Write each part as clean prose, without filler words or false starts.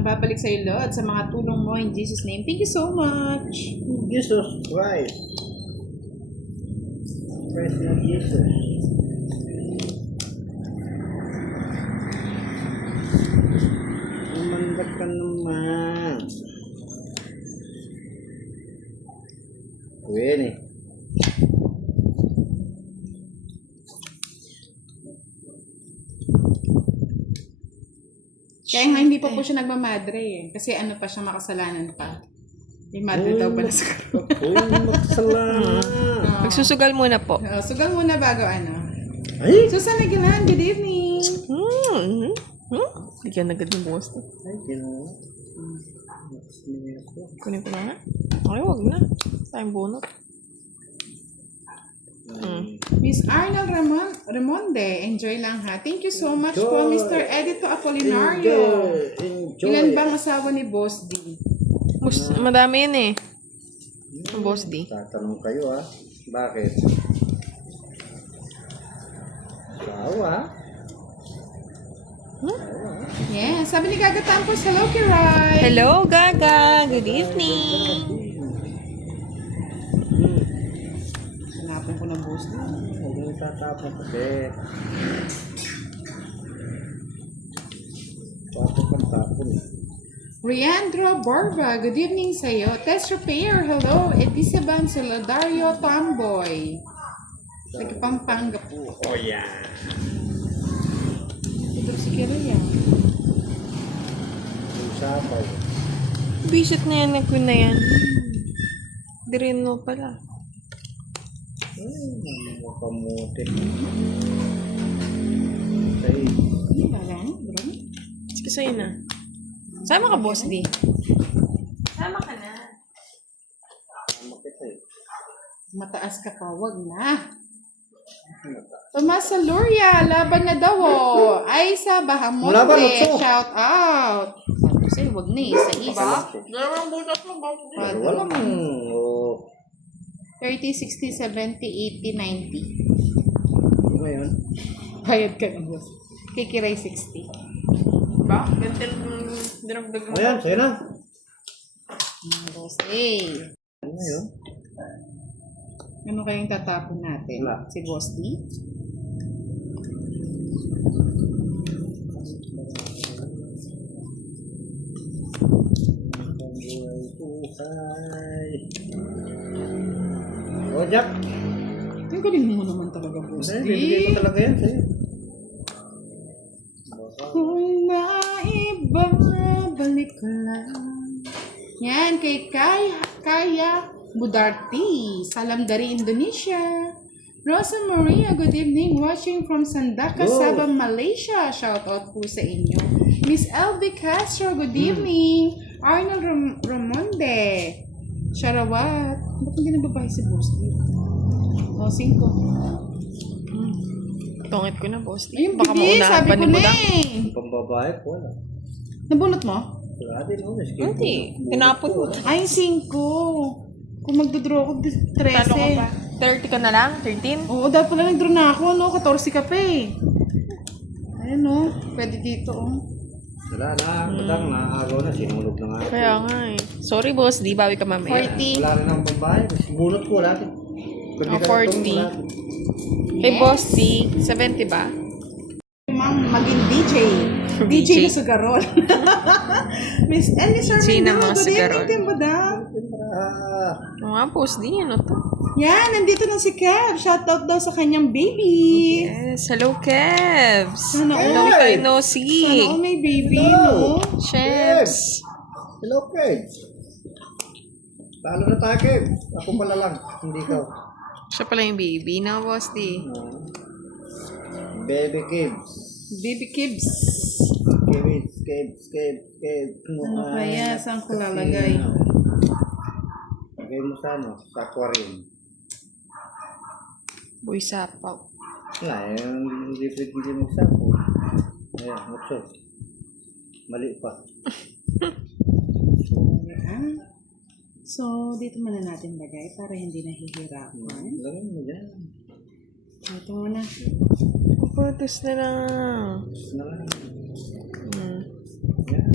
walang babalik sa iyo, Lord, sa mga tulong mo in Jesus' name. Thank you so much. Jesus Christ. Praise na Jesus. Umandag ka naman. Uwin eh. Kaya nga hindi pa po siya nagmamadre eh. Kasi ano pa siya, makasalanan pa. May madre daw pala sa karoon. Uy, magsalamat. Magsusugal muna po. Sugal muna bago ano. Ay! Susan Aguilan, good evening. Bigyan agad ng bukas to. Ay, ginawa. Kunin ko na nga. Okay, wag na. Tayong bunot. Miss Arnold Ramonde, enjoy lang ha. Thank you so much po, Mr. Edito Apolinario. Enjoy. Ilan bang asawa ni Boss D? Madami yun eh. Ang Boss D. Tatanong kayo ha. Bakit? Sawa. Yeah, sabi ni Gaga Tampos, hello Kiray. Hello, Gaga. Good evening. Hanapin ko ng Boss D. Huwag mo tatapon kasi. Tapon. Riandro Borba, good evening sa'yo. Test repair, hello. Edisaban Solidario Tomboy. Taga Pampanga po. Oh yeah. Ito si Kiray ah. Usapaw. Bisit na yan, nag-queen na yan. Dirino pala. Makamutin. Say. Ano ba lang, bro? Sige sa'yo na. Sama ka, Boss D. Sama ka na. Makita eh. Mataas ka pa, wag na. Tomasa Luria, laban na daw oh. Aisa Bahamonte, Laban, Otso. shout out. Sabi ko sa'yo, wag na isa-isa. Dalawang butas mo, Boss D. Walang. Oh. 30, 60, 70, 80, 90. Ano ba yun? Bayad ka na, boss. Kikiray 60. Ba? Gantil dinagdag mo. Ayan, sa'yo na. Boss, eh. Ano yun? Ano kayong tatapon natin? Wala. Si Boss D? Oh, Jack. Yung galing mo naman talaga, Boss D. Bibigay ko talaga yan sa'yo. Kung naibabalik ko lang. Yan, kay Kaya Budarti, Salamdari, Indonesia. Rosa Maria, good evening. Watching from Sandaka, Go. Sabah, Malaysia. Shout out po sa inyo. Miss Elvie Castro, good evening. Arnold Ramonde. Sharawat. Ba't hindi nababahay si Boss? O, 5. Tungit ko na, Boss D. Ayun, Baka bibi, maunahan sabi pa ko ni na Budang. eh. Pambabae ko, wala. Nabunot mo? Wala din, oh. Hindi. Tinapon mo. Ay, 5. Kung magdodraw ako, 13. Talo ka pa. 30 ka na lang? 13? Oo, dapat pala nag-draw na ako, no? 14 ka pa eh. Ayan, no? Pwede dito, oh. Wala na, Budang, naagaw na, sinulog na nga. Kaya nga eh. Sorry, Boss D. Bawi ka mamaya. 40. Wala rin ang pambabae. Bunot ko, wala din. Oh, 40. Kay Boss D, 70 ba? Ma'am, maging DJ. DJ na Sugarol. Miss Ellie Sir Sino Mendao, mga good Sugarol? evening, Madam. Oo nga, Boss D. Ano to? Yan, nandito na si Kev. Shoutout daw sa kanyang baby. Yes. Hello, Kevs. Sana all. Long time no Sana see. all may baby, Hello. no? Chefs. Hello, Kate. Talo na tayo, Kate. Ako pala lang, hindi ka. Siya pala yung baby na, Boss D. Baby kids. Baby Kibs. Kids. Ano kaya? Saan ko lalagay? Lagay mo sa ano? Sa aquarium. Boy Sapaw. Wala, hindi pwede magsapo. Ayan, mutso. Mali pa. Ayan. So, dito muna natin lagay para hindi nahihirapan. Lagay mo dyan. Ito muna. Patos na lang. Tapos na lang. Hmm. Yan.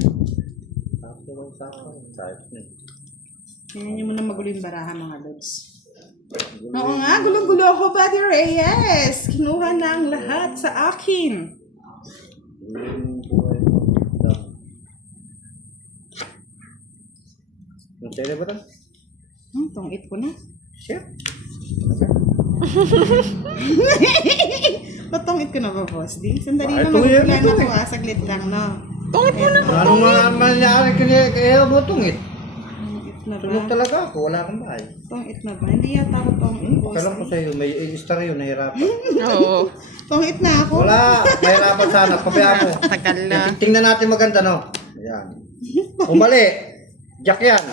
Tingnan niyo muna magulo yung baraha mga lods. Oo nga, gulo-gulo ako, Buddy Reyes. Kinuha na ang lahat sa akin. Masaya ba ito? Tongit ko na. Shit. Patongit ko na ba, boss? Di? Sandali Bakit lang, tungit maguglan mo ako eh? Saglit lang, no? Tungit mo na. Ano nga mangyari kaya mo tungit? Tongit na ba? Sunog talaga ako, wala akong bahay. Tongit na ba? Hindi yata ako tongit, boss. Kalam ko sa'yo, may star yun, nahirapan. Oo. Tongit na ako. Wala, mahirapan sana, pabayaan mo. Tagal na. Tingnan natin maganda, no? Ayan. Umali. Jack yan.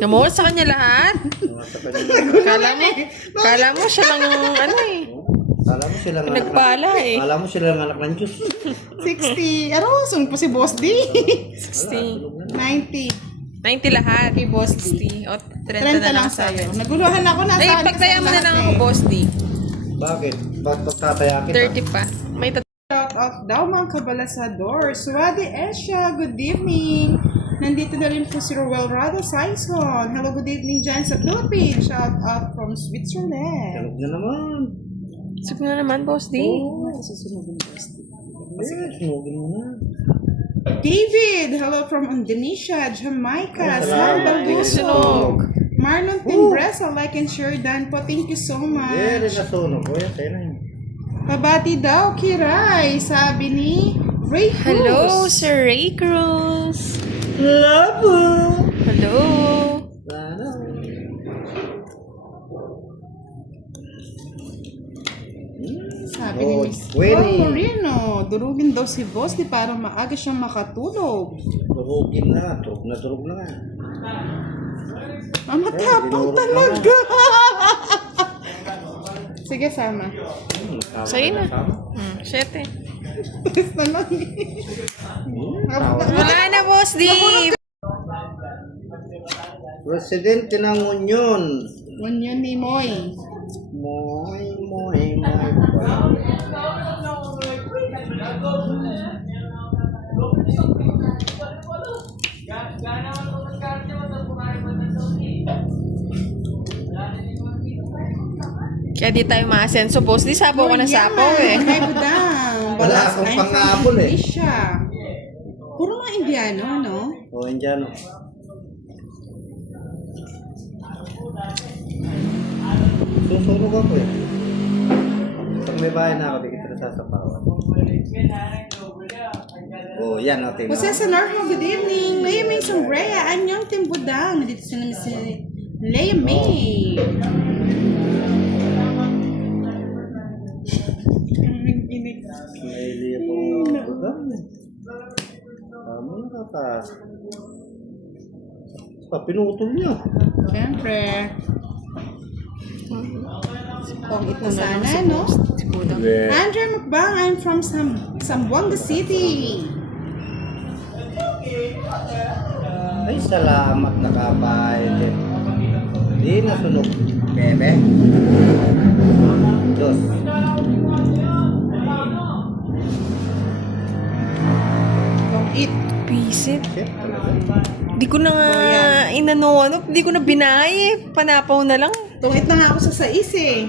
Namuha sa kanya lahat. Sa kanya. Kala mo siya lang yung ano eh. Kala mo silang anak Nagpala eh. Kala mo silang anak ng Diyos. 60. Ano? Sunod po si Boss D. 60. 90. 90 lahat. Kay Boss D. 60. O, 30 30 na lang lang sa sa'yo. akin. Naguluhan ako na. Ay, pagtaya mo na lang ako, Boss D. Bakit? Ba't pagtataya kita? 30 pa. May Shout out daw mga kabalasador. Swadi Esha, good evening. Nandito na rin po si Roel Rado Saison. Hello, good evening dyan sa Philippines. Shout out from Switzerland. Kalog na naman. Sige na naman, Boss D. Susunod yung Boss D. Sunugin mo na. David, hello from Indonesia, Jamaica, Salamat. San Sunog. Marlon Timbresa, like and share Dan po. Thank you so Very much. nasunog. O yan, sa'yo na yun. Pabati daw, Kiray, sabi ni Ray Cruz. Hello, Sir Ray Cruz. Labo! Hello. Sana. Sabi ni Oh, Miss Winnie. Moreno, durugin daw si Boss di para maaga siyang makatulog. Durugin na. Durug na nga. Mamatapang talaga. Sige, sama. Sa'yo na. 7. Please na lang. Wala na, Boss D. Presidente ng Union. Ngunyan ni Moy. Moy. Kaya di tayo maasenso, Boss D. Sapaw ka na sapaw eh. May budang. Wala akong pang-aabol eh. Indonesia. Puro mga Indiano, no? O, Indiano. Susunog ako eh. Pag may bahay na ako, di kita nasasapawan. Oh, yan o, tingnan. Jose Sanarho, good evening. Leia May Sombrea, anyong timbudang. Nandito si Leia May. May liya po mga budang. Tama na kata. Pinutol niya. Siyempre. Pongit na sana, no? Andrea Mukbang, I'm from Zamboanga City. Ay, salamat nakabayad. Di nasunog. Bebe. Dos. Pongit. Visit. Okay, talaga. Di ko na nga di ko na binay. Panapaw na lang. Tungit na nga ako sa sais eh.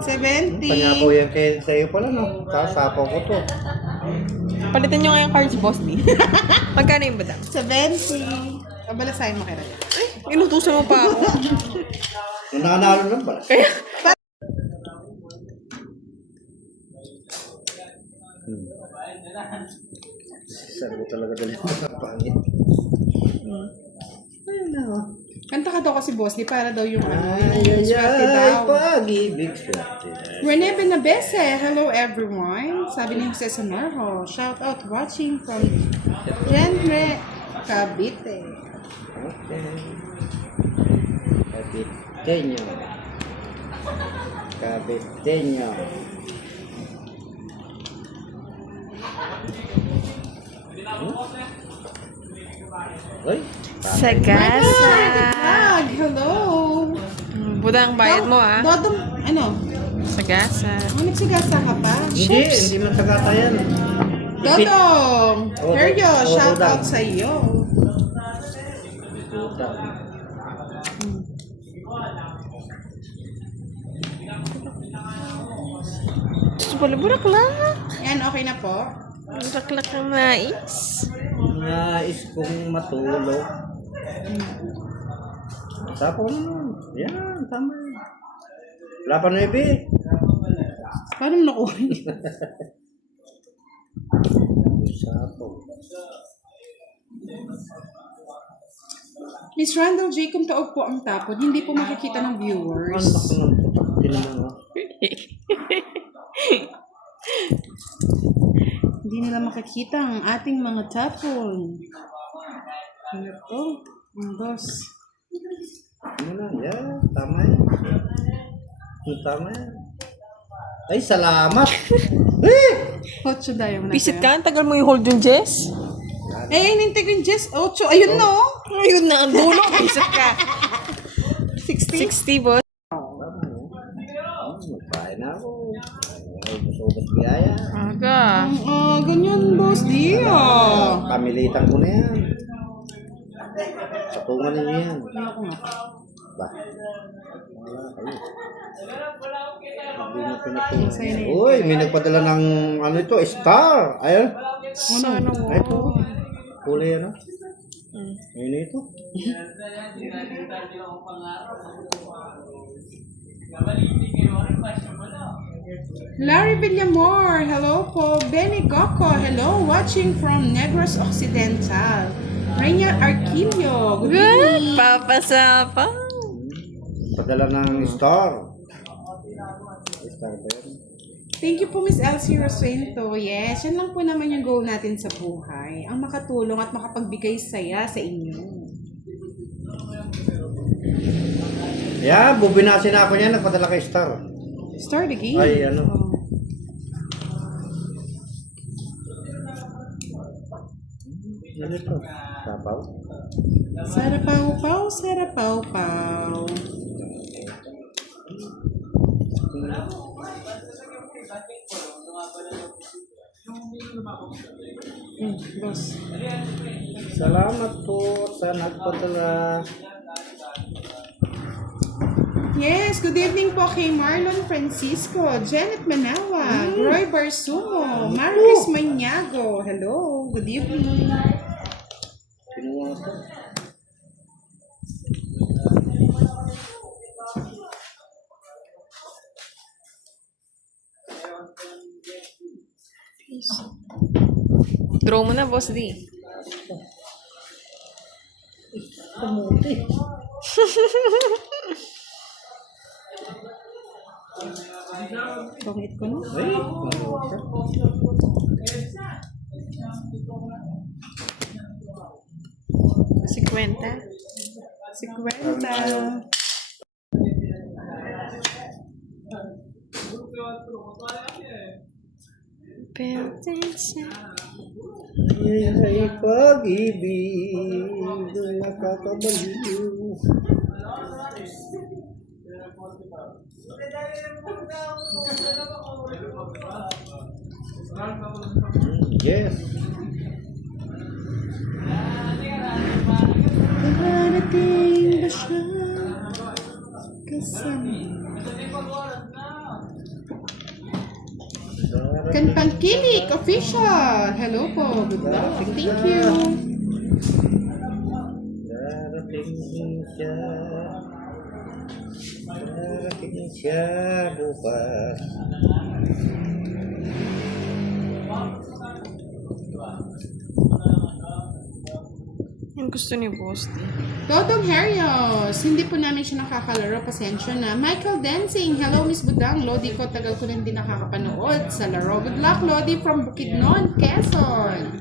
70. Panyapaw yan kayo sa'yo pala, no? Kasapaw ko to. Palitan nyo nga yung cards, Boss D. Magkano yung badang? 70. Kabala sa'yo makiraya. Ay, inutusan mo pa ako. Nung nanalo lang pala. Kaya, Sabi ko talaga dali mo ng pangit. Kanta ka daw kasi boss, di para daw yung ano, Ay, yung ay, swerte ay, daw. pag-ibig swerte. Rene Benabese, hello everyone. Sabi ni Jose Sanarho, shout out watching from Genre Cavite. Okay. Caviteño. Caviteño. Uy, sagasa. Vlog, hello. Budang bayad mo ah. Dodong, ano? Sagasa. Nagsigasa ka pa? hindi man sagata yan. Dodong! Oh, Sergio, oh, shout Dodong. out sa iyo. Gusto pala bulaklak. Yan, okay na po. Bulaklak ng mais. Nais kong matulog. Sapo naman. Yan, tama. Wala pa 9. Paano mo nakuha? Sapo. Miss Randall Jacob Taog po ang tapod. Hindi po makikita ng viewers. Ano ba kung tinaman mo? Hindi nila makikita ang ating mga tapon. Ano to? Ang boss. Ano na? Yan, tama yan. Tama yan. Ay, salamat! Ocho dayo na. Pisit ka, ang tagal mo i-hold yung Jess. Eh, inintig yung Jess. Ocho. Ayun no. Ayun na, ang dulo. Pisit ka. 60. 60, boss. Tama yan. Magpain na ako. Ay, gusto biyaya. Aga. Ganyan, boss. Di Pamilitan ko na yan. Patungan ninyo yan. Ako nga. Ba? Wala kayo. Hindi mo pinatungan. Uy, may nagpadala ng ano ito, star. Ayun. Sana Ay, ito. mo. Kulay ano? Ayun ito. Larry Villamor, hello po. Benny Goco, hello. Watching from Negros Occidental. Reina Arquillo, good evening. Papasapa. Padala ng star. Star ba yun? Thank you po, Miss Elsie Rosento. Yes, yan lang po naman yung goal natin sa buhay. Ang makatulong at makapagbigay saya sa inyo. Yeah, bubinasin ako niya. Nagpadala kay star. Start the game. Ay, ano? Oh. Ano ito? Sabaw? Sarapaw-paw, sarapaw-paw. Boss. Salamat po sa nagpadala. Yes, good evening po kay Marlon Francisco, Janet Manawa, Roy Barsumo, Marcus Maniago. Hello, good evening. Kinuha ko. Draw mo na, boss D. Kamuti. Pangit ko na. Ay, Si Kwenta. Si Kwenta. Pentensya. ay pag-ibig na nakakabaliw. Yes. Darating ba siya kasama? Kanpangkilik official. Hello po. Good luck. Thank you. Darating siya. Darating siya bukas. Yung gusto ni boss D. Dodong Herios. Hindi po namin siya nakakalaro. Pasensya na. Michael Dancing. Hello, Miss Budang. Lodi ko. Tagal ko rin din nakakapanood sa laro. Good luck, Lodi from Bukidnon, Quezon.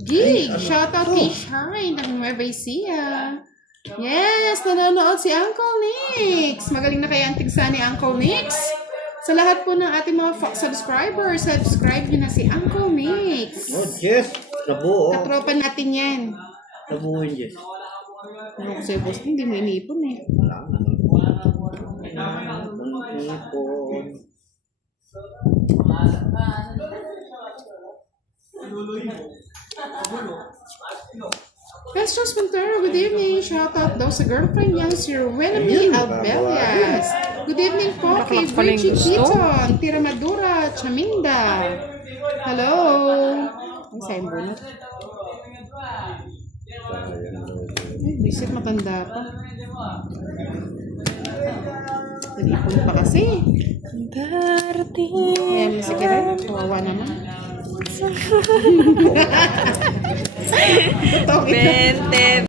Gig. Shoutout kay Shine ng Nueva Ecija. Yes, nanonood si Uncle Nix. Magaling na kaya ang tigsa ni Uncle Nix. Sa lahat po ng ating mga subscribers, subscribe nyo na si Uncle Nix. Oh, yes. Nabuo. Katropa natin yan. Nabuo yun, yes. Ano ko sa'yo, boss? Hindi mo inipon eh. Pestos Montero, good evening. Shoutout daw sa girlfriend niya, si Renemy Ayun, Albelias. Good evening po kay Bulaklak pala yung Virgie gusto. Keaton, Tiramadura, Chaminda. Hello. Ang sayang bunot. Ay, bisit matanda pa. Nag-ipon pa kasi. Darating. Ayan, si Karen. Kawawa naman. Totoo ito. 20